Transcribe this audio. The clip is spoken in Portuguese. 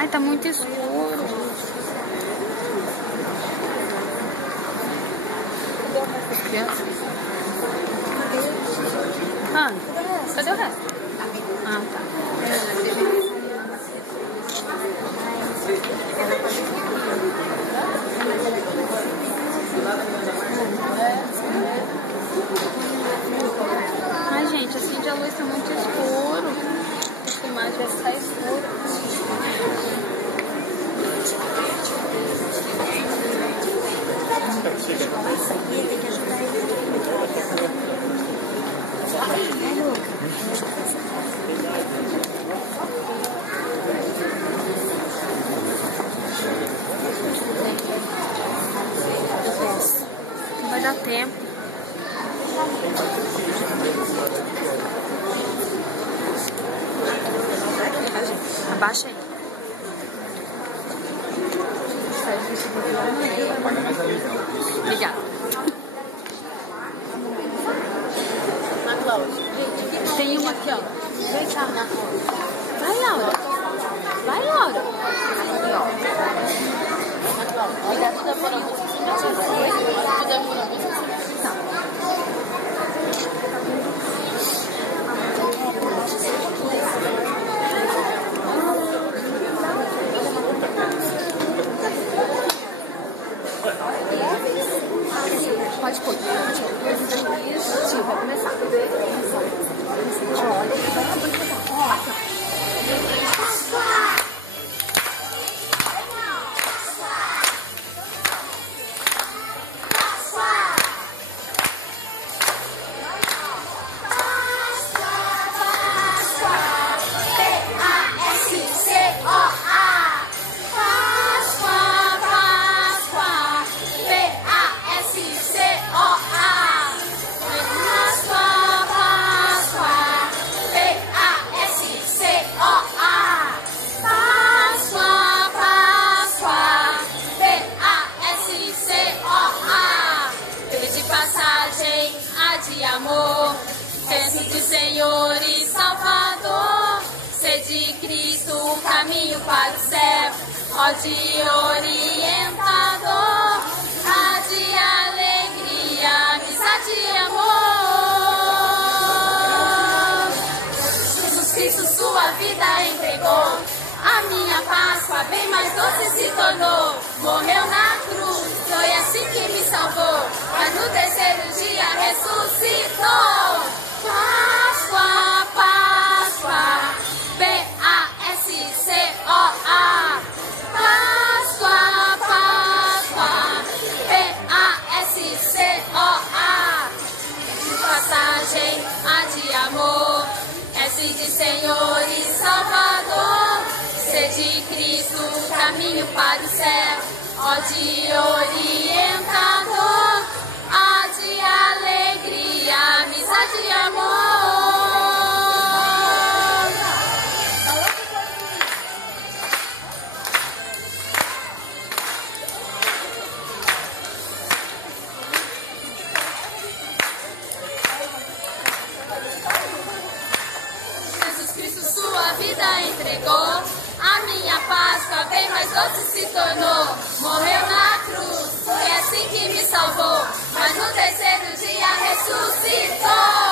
Ai, tá muito escuro. Ah, cadê o resto? Ah, tá. Ai, gente, assim a luz tá muito escuro. Essa imagem vai ficar escura. Não vai dar tempo. Abaixa aí. Obrigada. Tem uma aqui, ó. Vai, Laura. Vai, Laura. Aqui, ó. Tá. Pode pôr. Sim, vai começar. De amor, penso de Senhor e Salvador, sede Cristo o caminho para o céu, ó de orientador, a de alegria, amizade e amor. Jesus Cristo sua vida entregou, a minha Páscoa bem mais doce se tornou, morreu na cruz, foi assim que me salvou, mas no terceiro dia ressuscitou. Páscoa, Páscoa, P-A-S-C-O-A. Páscoa, Páscoa, P-A-S-C-O-A. De passagem, a de amor, S de Senhor e Salvador, sede Cristo, caminho para o céu, ó de orientador, a de alegria, amizade e amor. Jesus Cristo sua vida entregou, a minha Páscoa bem mais doce se tornou, morreu na cruz, foi assim que me salvou, mas no terceiro dia ressuscitou.